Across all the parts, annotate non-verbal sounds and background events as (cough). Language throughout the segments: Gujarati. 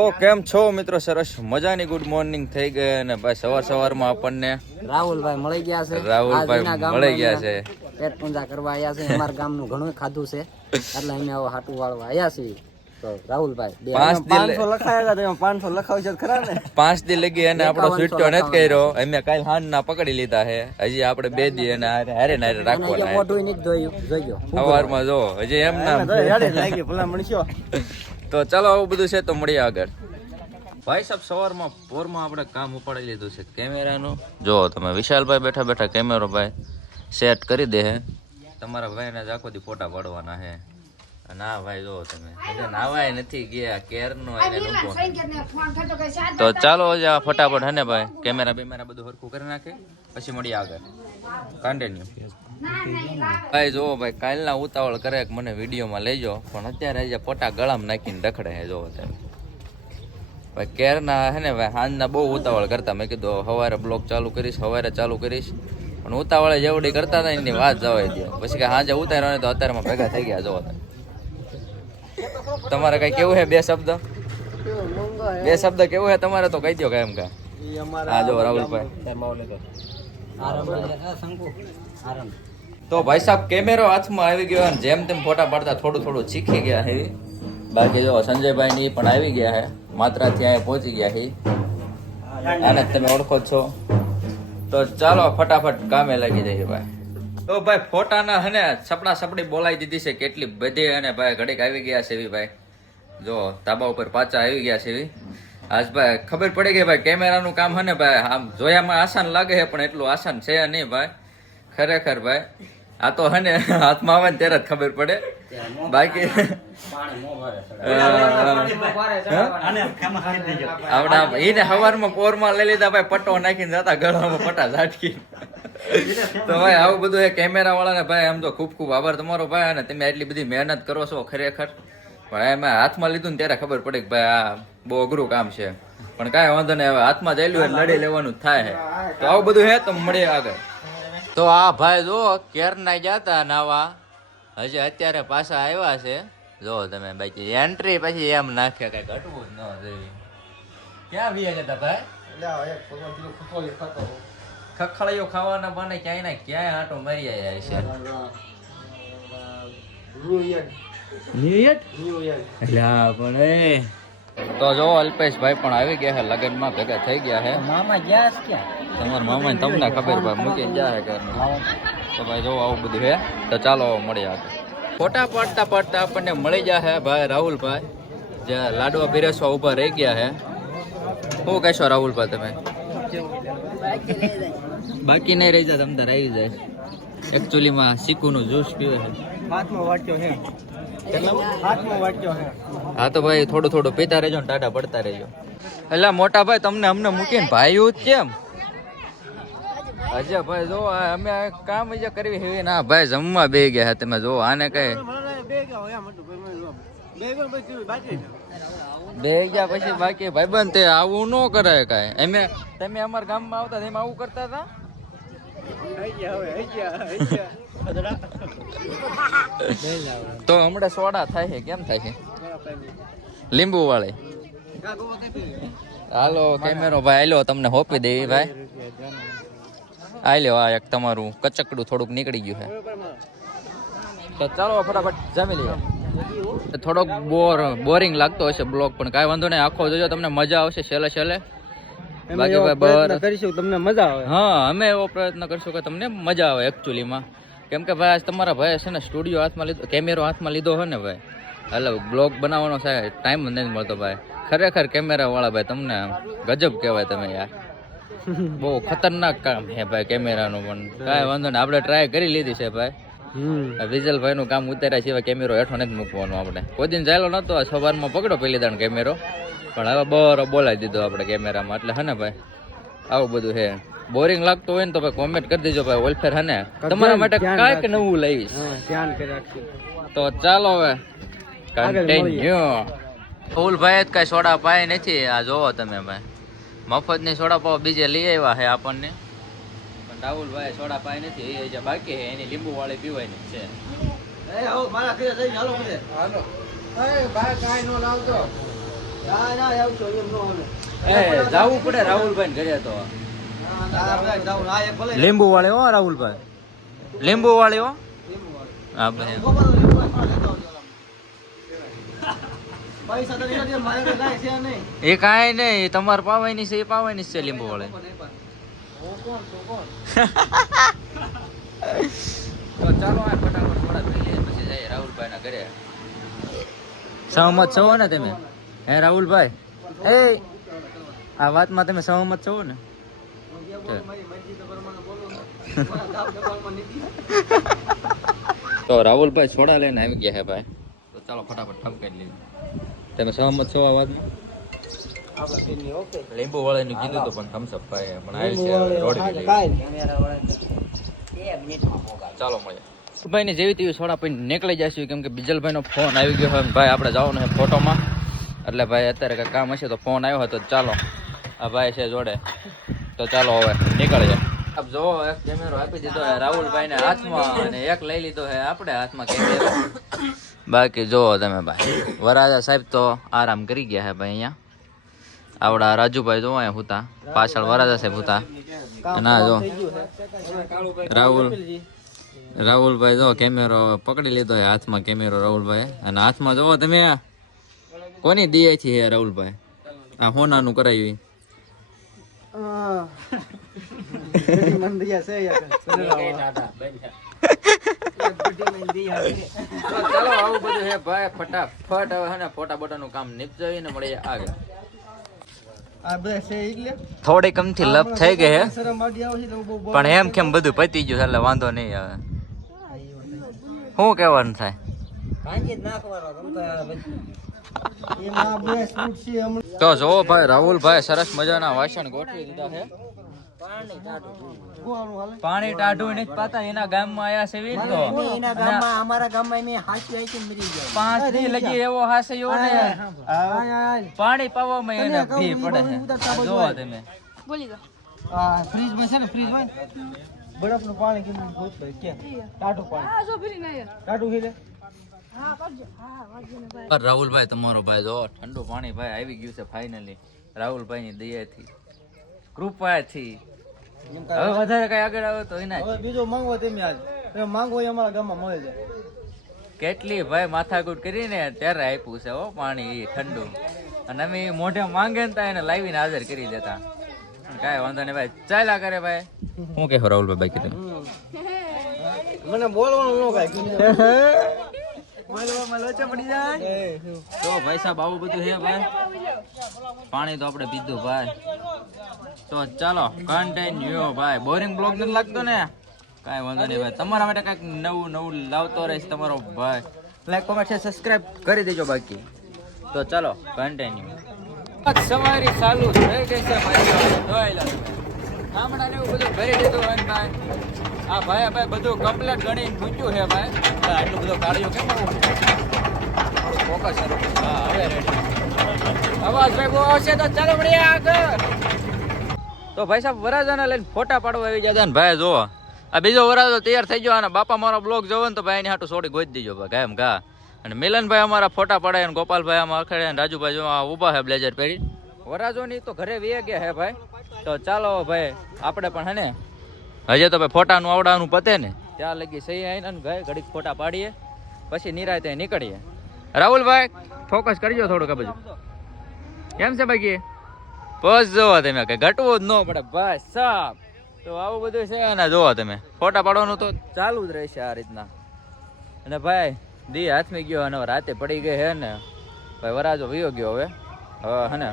તો કેમ છો મિત્રો? સરસ મજાની ગુડ મોર્નિંગ થઈ ગઈ અને ભાઈ સવાર સવારમાં આપણને રાહુલભાઈ મળી ગયા છે. રાહુલભાઈ મળી ગયા છે. પેટ પૂંજા કરવા આવ્યા છે. અમારા ગામનું ઘણું ખાધું છે. એટલે અમે હવે હાટું વાળવા આવ્યા છીએ. તો રાહુલભાઈ પાંચ દી લખાયેલા તો પાંચસો લખાવી છે ખરા ને? પાંચ દી લગી અને આપણો છૂટ્યો નથી કર્યો. અમે કાલ હાંજ ના પકડી લીધા છે. હજી આપણે બે દી અને હારે રાખવાના મોઢું નથી જોયું સવારમાં જો હજી એમ ના તો ચાલો આવું બધું છે તો મળીએ આગળ. ભાઈ સાહેબ સવારમાં પોરમાં આપણે કામ ઉપાડી લીધું છે કેમેરાનું. જો તમે વિશાલભાઈ બેઠા બેઠા કેમેરો ભાઈ સેટ કરી દે હે. તમારા ભાઈને જ આખો દી ફોટા પાડવાના હે. અને આ ભાઈ જો તમે નાવાય નથી ગયા કેરનો તો ચાલો હજી આ ફટાફટ હે ને ભાઈ કેમેરા બેમેરા બધું હરખું કરી નાખે. પછી મળીએ આગળ. કન્ટિન્યુ ભાઈ જો ભાઈ કાલના ઉતાવળ કરે મને વિડીયોમાં લેજો પણ અત્યારે જે પોટા ગળામાં નાખીને રખડે છે જોવો તમે. ભાઈ કેરના હે ને ભાઈ સાંજના બહુ ઉતાવળ કરતા. મેં કીધું સવારે બ્લોક ચાલુ કરીશ સવારે ચાલુ કરીશ. પણ ઉતાવળે જેવડી કરતા હતા એની વાત જવાય દે પછી કે સાંજે ઉતાર્યો ને તો અત્યારમાં ભેગા થઈ ગયા જોવો તમે. તમારે કઈ કેવું છે બે શબ્દ? બે શબ્દ કેવું છે તમારે? તો કહી દો કે એમ કે હા જો રાહુલભાઈ. તો ભાઈ સાહેબ, કેમેરો હાથમાં આવી ગયો અને જેમ તેમ ફોટા પાડતા થોડું થોડું શીખી ગયા છે બાકી જો સંજયભાઈ ની પણ આવી ગયા છે માત્ર ત્યાં પહોંચી ગયા છે આને તમે ઓળખો છો. તો ચાલો ફટાફટ કામે લાગી જઈએ ભાઈ. તો ભાઈ, ફોટાના હે સપડા સપડી બોલાવી દીધી છે કેટલી બધી અને ભાઈ ઘડીક આવી ગયા છે ભાઈ. જો તાબા ઉપર પાછા આવી ગયા છે આજ ભાઈ, ખબર પડી ગઈ ભાઈ, કેમેરાનું કામ હે ભાઈ, આમ જોયામાં આસાન લાગે છે, પણ એટલું આસાન છે નહીં ભાઈ. ખરેખર ભાઈ આ તો હને હાથમાં આવે ને ત્યારે જ ખબર પડે બાકી આપડા એને હવારમાં પોરમાં લઈ લીધા ભાઈ પટ્ટો નાખીને જતા ગળામાં પટ્ટા ઝાટકી તો ભાઈ આવું બધું એ કેમેરા વાળાને ભાઈ આમ તો ખૂબ ખૂબ આભાર તમારો ભાઈ અને તમે આટલી બધી મહેનત કરો છો ખરેખર પણ એમાં હાથમાં લીધું ને ત્યારે ખબર પડે કે ભાઈ આ બહુ અઘરું કામ છે પણ કાંઈ વાંધો નહીં હવે હાથમાં જઈ એટલે લડી લેવાનું થાય તો આવું બધું હે તો મળીએ આગળ તો આ ભાઈ જો કેરના જતા નાવા. હજી અત્યારે પાછા આવ્યા છે. જો તમે બાકી એન્ટ્રી પછી એમ નાખે કઈ ઘટવું જ ન જોઈએ. ક્યાં વીએ જતા ભાઈ? ખખડાયો ખાવાના બને ક્યાંય ના ક્યાંય આટો મારી આવ્યા છે. તો જો અલ્પેશભાઈ પણ આવી ગયા છે લગ્નમાં ભેગા થઈ ગયા છે. મામા ગયા છે ક્યાં? તમારા મામા તમને ખબર ભાઈ મૂકીને જાય ઘરમાં તો ભાઈ જો આવું બધું હે તો ચાલો મળીએ આગળ. ફોટા પાડતા પાડતા આપણને મળી જાય હે ભાઈ રાહુલભાઈ જે લાડવા પીરસવા ઊભા રહી ગયા હે. શું કહેશો રાહુલભાઈ તમે? બાકી નહીં રહી જાય તમને રહી જાય. એકચ્યુઅલીમાં શીકુનું જ્યુસ પીવે છે. હાથમાં વાટ્યો છે હાથમાં વાટ્યો હા. તો ભાઈ થોડું થોડું પીતા રહેજો ને ટાટા પડતા રહેજો. એટલે મોટા ભાઈ તમને અમને મૂકીને ભાઈ જ કેમ? અજય ભાઈ જો અમે કામ જે કરવી હેવી ના ભાઈ જમવા બે ગયા તમે જો આને કઈ. બે ગયા પછી બાકી ભાઈ ભાઈબંધ તે આવું ન કરે કાંઈ. એમે તમે અમારા ગામમાં આવતા એમાં આવું કરતા હતા? તો હમણાં સોડા થાય છે કેમ થાય છે? લીંબુ વાળી હાલો કેમેરો ભાઈ હાલો તમને હોપી દેવી ભાઈ. આ એક તમારું કચકડું થોડુંક નીકળી ગયું છે. તો ચાલો ફટાફટ જમી લઈએ. થોડોક બોર બોરિંગ લાગતો હશે બ્લોગ પણ કાંઈ વાંધો નહીં આખો જોજો તમને મજા આવશે છેલ્લે છેલ્લે. બાકી ભાઈ બર કરીશું તમને મજા આવે. હા અમે એવો પ્રયત્ન કરીશું કે તમને મજા આવે એકચ્યુઅલીમાં કેમ કે ભાઈ આજ તમારા ભાઈ છે ને સ્ટુડિયો હાથમાં લીધો કેમેરો હાથમાં લીધો હોય ને ભાઈ એટલે બ્લોગ બનાવવાનો સાહેબ ટાઈમ નથી મળતો ભાઈ. ખરેખર કેમેરા વાળા ભાઈ તમને ગજબ કહેવાય તમે યાર. બહુ ખતરનાક કામ છે ભાઈ કેમેરાનું પણ. કાંઈ વાંધો નહીં આપણે ટ્રાય કરી લીધી છે ભાઈ. વિજલભાઈ નું કામ ઉતાર્યા સિવાય કેમેરો હેઠો નથી મૂકવાનો આપણે. કોઈ દિન ચાલ્યો નતો આ સવારમાં પકડો પેલી દાણ કેમેરો. પણ હવે બરો બોલાવી દીધો આપણે કેમેરામાં. એટલે હે ને ભાઈ આવું બધું હે બોરિંગ લાગતું હોય ને તો ભાઈ કોમેન્ટ કરી દેજો ભાઈ ઓલફેર હે ને? તમારા માટે કાંઈક નવું લઈશ. ધ્યાન કરી તો ચાલો હવે કન્ટિન્યુ ફૂલભાઈ જ કઈ સોડા પાય નથી આ જોવો તમે ભાઈ. મફતની સોડા પાવ બીજે લઈ આવ્યા છે આપણને. પણ રાહુલભાઈ સોડા પાય નથી એ જે બાકી છે એની લીંબુ વાળી પીવાની છે. મારા ઘરે જઈ હાલો બધે હાલો. એ ભાઈ કાંઈ ન લાવજો. એ જાવું પડે રાહુલભાઈ ઘરે તો. લીંબુ વાળી હો રાહુલભાઈ. લીંબુ વાળી હો? હા ભાઈ એ કાંઈ નહીં તમારે પાવાની છે એ પાવાની છે લીંબુ વાળી (laughs) તો ચાલો આ ફટાફટ થોડા પી લઈએ પછી જઈએ રાહુલભાઈ ના ઘરે. સહમત છો ને તમે? હે રાહુલભાઈ? એ આ વાતમાં તમે સહમત છો ને? તો (laughs) રાહુલભાઈ છોડા લઈને આવી ગયા હે ભાઈ. તો ચાલો ફટાફટ ઠપકાઈ લઈએ. તમે સહમત છો આ વાતમાં? લીંબુ વાળાનું કીધું તો પણ થમ્સઅપ ભાઈ પણ આવી છે રોડ ચાલો મળીએ. ભાઈ ને જેવી તેવી સોડા પીને નીકળી જશું કેમ કે બીજલભાઈ નો ફોન આવી ગયો હોય ભાઈ આપણે જવાનું છે ફોટોમાં. એટલે ભાઈ અત્યારે કંઈ કામ હશે તો ફોન આવ્યો હતો ચાલો. આ ભાઈ છે જોડે. તો ચાલો હવે નીકળીએ. આપ જો એક કેમેરો આપી દીધો રાહુલભાઈ ને હાથમાં અને એક લઈ લીધો હે આપણે હાથમાં કેમેરો બાકી જો તમે ભાઈ વરાજા સાહેબ તો આરામ કરી ગયા હે ભાઈ અહીંયા. આવડા રાજુભાઈ જોવા અહીંયા હુતા પાછળ વરાજા સાહેબ હુતા. ના જો. રાહુલ રાહુલભાઈ જો કેમેરો પકડી લીધો છે હાથમાં કેમેરો રાહુલભાઈ. અને હાથમાં જોવો તમે કોની દિયા છે રાહુલભાઈ? આ હોનાનું કરાયું (laughs) ચાલો આવું બધું હે ભાઈ ફટાફટ હવે ને ફોટા બોટાનું કામ નીપજાવી ને મળીએ આગળ થોડી કમથી લપ થઈ ગઈ હે પણ એમ કેમ બધું પતી ગયું છે એટલે વાંધો નહીં આવે. શું કહેવાનું થાય? તો જો ભાઈ રાહુલભાઈ સરસ મજાના વાસણ ગોઠવી દીધા છે. પાણી ટાઢું નથી પાતા એના ગામમાં આયા છે વીર તો. પાંચ દી લગી એવો હાસે એવો ને. પાણી પાવામાં એને ભી પડે છે. જોવો તમે. ફ્રીજમાં છે ને ફ્રીજમાં? બરફનું પાણી કેમ ગોઠવાય કે? ટાઢું પાણી. ટાઢું હીલે રાહુલભાઈ તમારો ભાઈ જો ઠંડુ પાણી ભાઈ આવી ગયું છે ફાઇનલી રાહુલભાઈ ની દયાથી કૃપાથી. હવે વધારે કઈ આગળ આવે તો એના બીજો માંગવો તમે આજ માંગવો અમારા ગામમાં મળે છે. કેટલી ભાઈ માથાકૂટ કરીને ત્યારે આપ્યું છે હો પાણી ઠંડુ. અને અમે મોઢે માંગે ને તા એને લાવીને હાજર કરી દેતા. કાંઈ વાંધો નહીં ભાઈ. ચાલ્યા કરે ભાઈ. શું કે રાહુલભાઈ બાકી તમે મને બોલવાનું ન કાંઈ. (laughs) તો ભાઈ સાહેબ આવું બધું છે ભાઈ? પાણી તો આપણે પીધું ભાઈ. તો ચાલો કન્ટિન્યુ ભાઈ. બોરિંગ બ્લોક નથી લાગતો ને? કાંઈ વાંધો નહીં ભાઈ. તમારા માટે કાંઈક નવું નવું લાવતો રહીશ તમારો ભાઈ. લાઈક કોમેન્ટ છે સબસ્ક્રાઇબ કરી દેજો બાકી. તો ચાલો કન્ટિન્યુ સવારી ચાલુ થઈ ગઈ છે ગામડાને એવું બધું ભરી દીધું હોય ભાઈ. આ ભાઈ ભાઈ બધું કમ્પ્લેટ ગણીને મૂક્યું છે ભાઈ. આટલું બધું કાઢ્યું કેમ ફોકસ હા, હવે રેડી અવાજ ભાઈ બહુ આવશે તો ચાલો મળીએ આગળ. તો ભાઈ સાહેબ, વરાજાને લઈને ફોટા પાડવા આવી જતા ને ભાઈ જો આ બીજો વરાજો તૈયાર થઈ ગયો અને બાપા મારો બ્લોગ જોવો ને તો ભાઈ એની હાટું સોડી ગોજ દીજો ભાઈ, કાયમ કા. અને મિલનભાઈ અમારા ફોટા પડાય અને ગોપાલભાઈ અમારે અખડે અને રાજુભાઈ જો ઊભા છે બ્લેઝર પહેરી. વરાજોની તો ઘરે વે ગયા હે ભાઈ. તો ચાલો ભાઈ આપણે પણ હે ને હજે તો ભાઈ ફોટાનું આવડાનું પતે ને. ત્યાં લગી સહી આવીને ને ભાઈ ઘડીક ફોટા પાડીએ પછી નિરાતે નીકળીએ. રાહુલભાઈ ફોકસ કરજો થોડુંક આ બધું કેમ છે બાકી? બસ જોવો તમે કઈ ઘટવું જ ન પડે. બસ સાફ તો આવું બધું છે અને જોવો તમે. ફોટા પાડવાનું તો ચાલુ જ રહેશે આ રીતના. અને ભાઈ દી હાથમાં ગયો અને રાતે પડી ગઈ હે ને. ભાઈ વરાજો વયો ગયો હવે. હવે હે ને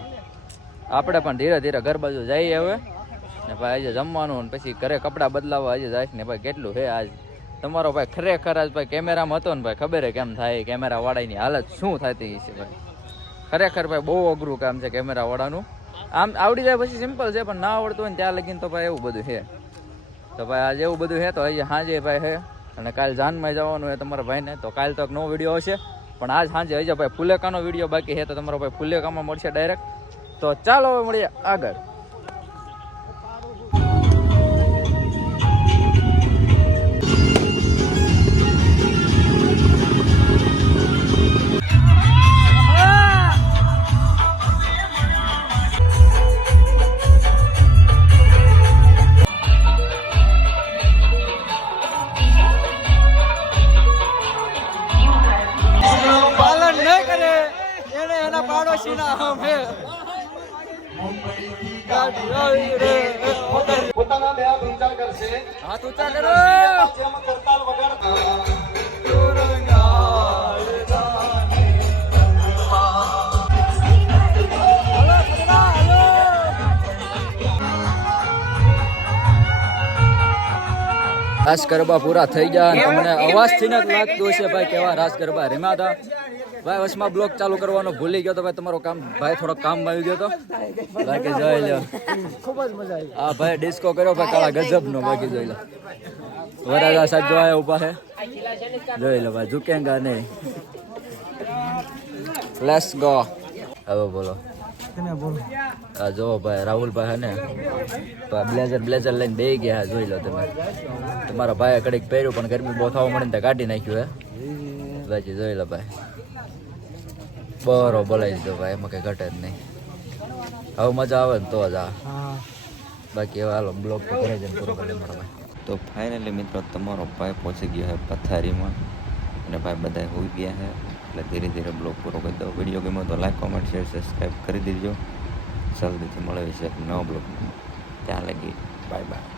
આપણે પણ ધીરે ધીરે ઘર બાજુ જઈએ હવે. ને ભાઈ આજે જમવાનું ને પછી ઘરે કપડાં બદલાવવા આજે જાય ને ભાઈ કેટલું છે આજ. તમારો ભાઈ ખરેખર આજ ભાઈ કેમેરામાં હતો ને ભાઈ ખબર હે કેમ થાય કેમેરા વાળાની હાલત શું થતી છે ભાઈ. ખરેખર ભાઈ બહુ અઘરું કામ છે કેમેરા વાળાનું આમ આવડી જાય પછી સિમ્પલ છે, પણ ના આવડતું હોય ને ત્યાં લગીને તો ભાઈ એવું બધું છે. તો ભાઈ આજે એવું બધું છે તો આજે સાંજે ભાઈ છે. અને કાલ જાનમાં જવાનું હોય તમારા ભાઈને, તો કાલ તો એક નવો વીડિયો હશે પણ આજ સાંજે હજી ભાઈ ફુલેકાનો વીડિયો બાકી છે, તો તમારો ભાઈ ફુલેકામાં મળશે ડાયરેક્ટ તો ચાલો હવે મળીએ આગળ. પાલન ન કરે એના પાડોશીના હમ હે પોતાના બે હાથ ઊંચા કરશે. હાથ ઊંચા કરો. કરતાલ વગાડતા. રાસ ગરબા પૂરા થઈ ગયા તમને અવાજથી જ લાગતું હશે ભાઈ કેવા રાસ ગરબા રમ્યા હતા. ભાઈ વચમાં બ્લોક ચાલુ કરવાનો ભૂલી ગયો તો ભાઈ તમારો કામ ભાઈ થોડો કામ આવી ગયો તો. બાકી જોઈ લો. ખૂબ જ મજા આવી. હા ભાઈ ડિસ્કો કર્યો ભાઈ કાળા ગજબ નો બાકી જોઈ લો. વરાજા સાહેબ જોવા ઊભા છે જોઈ લો ભાઈ ઝુકેંગા નહીં લેટ્સ ગો હવે બોલો. આ જો ભાઈ રાહુલભાઈ હે ને. બ્લેઝર બ્લેઝર લઈને બે ગયા હે, જોઈ લો તમે. તમારા ભાઈએ કડીક પહેર્યું પણ ગરમી બહુ થવા મળે ને તો કાઢી નાખ્યું હે. બાકી જોઈ લો ભાઈ. બરો બોલાવી દીધો ભાઈ એમાં કઈ ઘટે જ નહીં. હવે મજા આવે ને તો જ આ. હા. બાકી હવે હાલો બ્લોક તો કરે છે પૂરો કરે દે મારા ભાઈ. તો ફાઇનલી મિત્રો તમારો ભાઈ પહોંચી ગયો છે પથારીમાં. અને ભાઈ બધા હોઈ ગયા છે. એટલે ધીરે ધીરે બ્લોક પૂરો કરી દો વીડિયો ગમ્યો તો લાઈક કોમેન્ટ શેર સબસ્ક્રાઈબ કરી દેજો. જલ્દીથી મળે છે એક નવો બ્લોગ ત્યાં લગી બાય બાય